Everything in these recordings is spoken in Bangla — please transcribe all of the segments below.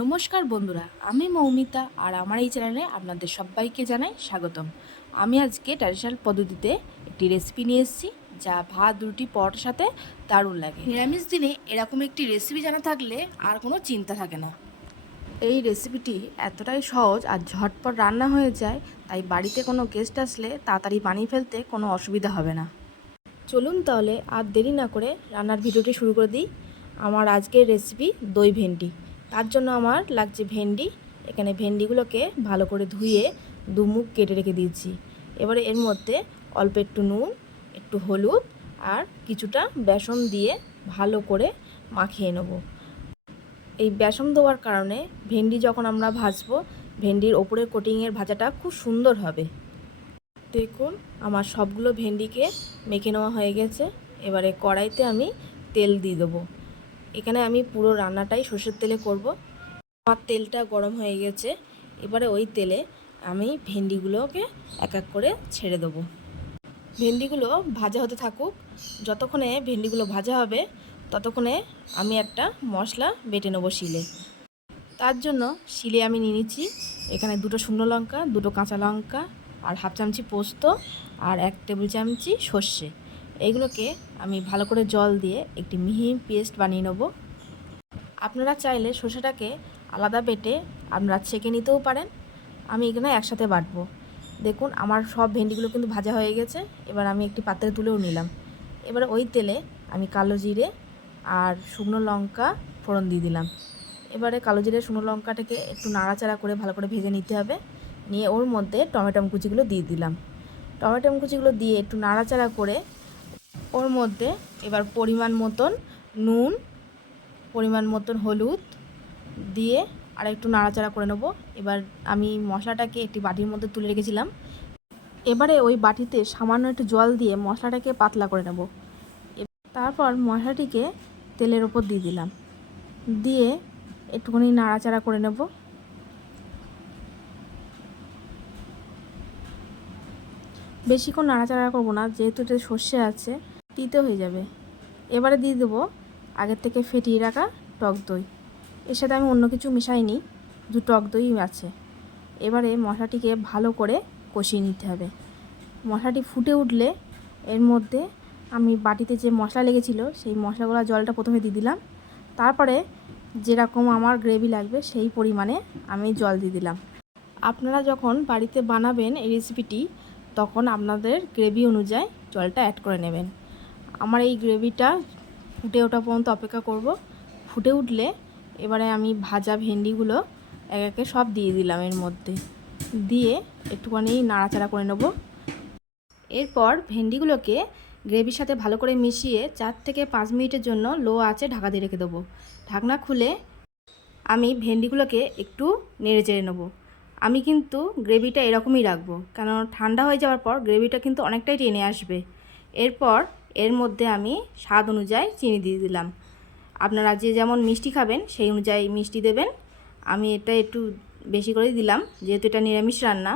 নমস্কার বন্ধুরা, আমি মৌমিতা আর আমার এই চ্যানেলে আপনাদের সবাইকে জানাই স্বাগতম। আমি আজকে ট্র্যাডিশনাল পদ্ধতিতে একটি রেসিপি নিয়ে এসেছি, যা ভাত, রুটি, পরোটার সাথে দারুণ লাগে। নিরামিষ দিনে এরকম একটি রেসিপি জানা থাকলে আর কোনো চিন্তা থাকে না। এই রেসিপিটি এতটাই সহজ আর ঝটপট রান্না হয়ে যায়, তাই বাড়িতে কোনো গেস্ট আসলে তাড়াতাড়ি বানিয়ে ফেলতে কোনো অসুবিধা হবে না। চলুন তাহলে আর দেরি না করে রান্নার ভিডিওটি শুরু করে দিই। আমার আজকের রেসিপি দই ভেন্ডি। তার জন্য আমার লাগছে ভেন্ডি। এখানে ভেন্ডিগুলোকে ভালো করে ধুয়ে দু মুখ কেটে রেখে দিয়েছি। এবারে এর মধ্যে অল্প একটু নুন, একটু হলুদ আর কিছুটা বেসন দিয়ে ভালো করে মাখিয়ে নেব। এই বেসন দেওয়ার কারণে ভেন্ডি যখন আমরা ভাজবো, ভেন্ডির ওপরের কোটিংয়ের ভাজাটা খুব সুন্দর হবে। দেখুন, আমার সবগুলো ভেন্ডিকে মেখে নেওয়া হয়ে গেছে। এবারে কড়াইতে আমি তেল দিয়ে দেবো। এখানে আমি পুরো রান্নাটাই সর্ষের তেলে করব। আমার তেলটা গরম হয়ে গেছে। এবারে ওই তেলে আমি ভেন্ডিগুলোকে এক এক করে ছেড়ে দেবো। ভেন্ডিগুলো ভাজা হতে থাকুক, যতক্ষণে ভেন্ডিগুলো ভাজা হবে, ততক্ষণে আমি একটা মশলা বেটে নেব শিলে। তার জন্য শিলে আমি নিয়ে নিচ্ছি এখানে দুটো শুকনো লঙ্কা, দুটো কাঁচা লঙ্কা, আর হাফ চামচি পোস্ত, আর এক টেবিল চামচি সর্ষে। এইগুলোকে আমি ভালো করে জল দিয়ে একটি মিহি পেস্ট বানিয়ে নেব। আপনারা চাইলে সর্ষেটাকে আলাদা বেটে আপনারা ছেঁকে নিতেও পারেন। আমি এখানে একসাথে বাটবো। দেখুন, আমার সব ভেন্ডিগুলো কিন্তু ভাজা হয়ে গেছে। এবার আমি একটি পাত্রে তুলেও নিলাম। এবার ওই তেলে আমি কালো জিরে আর শুকনো লঙ্কা ফোড়ন দিয়ে দিলাম। এবারে কালো জিরে, শুকনো লঙ্কাটাকে একটু নাড়াচাড়া করে ভালো করে ভেজে নিতে হবে। নিয়ে ওর মধ্যে টমেটো কুচিগুলো দিয়ে দিলাম। টমেটো কুচিগুলো দিয়ে একটু নাড়াচাড়া করে ওর মধ্যে এবার পরিমাণ মতন নুন, পরিমাণ মতন হলুদ দিয়ে আর একটু নাড়াচাড়া করে নেব। এবার আমি মশলাটাকে একটি বাটির মধ্যে তুলে রেখেছিলাম। এবারে ওই বাটিতে সামান্য একটু জল দিয়ে মশলাটাকে পাতলা করে নেব। তারপর মশলাটিকে তেলের ওপর দিয়ে দিলাম। দিয়ে একটুখানি নাড়াচাড়া করে নেব। বেশিক্ষণ নাড়াচাড়া করব না, যেহেতু এটা সর্ষে আছে। তিতে হয়ে যাবে। এবারে দিয়ে দেবো আগের থেকে ফেটিয়ে রাখা টক দই। এর সাথে আমি অন্য কিছু মেশাইনি দু টক দই আছে। এবারে মশলাটিকে ভালো করে কষিয়ে নিতে হবে। মশলাটি ফুটে উঠলে এর মধ্যে আমি বাটিতে যে মশলা লেগেছিল, সেই মশলাগুলো জলটা প্রথমে দিয়ে দিলাম। তারপরে যেরকম আমার গ্রেভি লাগবে, সেই পরিমাণে আমি জল দিয়ে দিলাম। আপনারা যখন বাড়িতে বানাবেন এই রেসিপিটি তখন আপনাদের গ্রেভি অনুযায়ী জলটা অ্যাড করে নেবেন। আমার এই গ্রেভিটা ফুটে ওঠা পর্যন্ত অপেক্ষা করব। ফুটে উঠলে এবারে আমি ভাজা ভেন্ডিগুলো এক একে সব দিয়ে দিলাম এর মধ্যে। দিয়ে একটুখানি নাড়াচাড়া করে নেব। এরপর ভেন্ডিগুলোকে গ্রেভির সাথে ভালো করে মিশিয়ে চার থেকে পাঁচ মিনিটের জন্য লো আছে ঢাকা দিয়ে রেখে দেবো। ঢাকনা খুলে আমি ভেন্ডিগুলোকে একটু নেড়ে চেড়ে নেব। আমি কিন্তু গ্রেভিটা এরকমই রাখব কারণ ঠান্ডা হয়ে যাওয়ার পর গ্রেভিটা কিন্তু অনেকটাই টেনে আসবে। এরপর এর মধ্যে আমি স্বাদ অনুযায়ী চিনি দিয়ে দিলাম। আপনারা যে যেমন মিষ্টি খাবেন, সেই অনুযায়ী মিষ্টি দেবেন। আমি এটা একটু বেশি করে দিলাম, যেহেতু এটা নিরামিষ রান্না।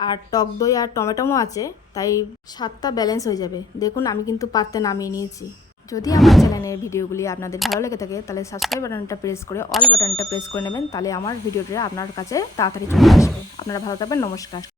আর টক দই আর টমেটোমো আছে, তাই স্বাদটা ব্যালেন্স হয়ে যাবে। দেখুন, আমি কিন্তু পাত্রে নামিয়ে নিয়েছি। যদি আমার চ্যানেলের ভিডিওগুলি আপনাদের ভালো লেগে থাকে, তাহলে সাবস্ক্রাইব বাটনটা প্রেস করে অল বাটনটা প্রেস করে নেবেন, তাহলে আমার ভিডিওটা আপনার কাছে তাড়াতাড়ি চলে আসবে। আপনারা ভালো থাকবেন, নমস্কার।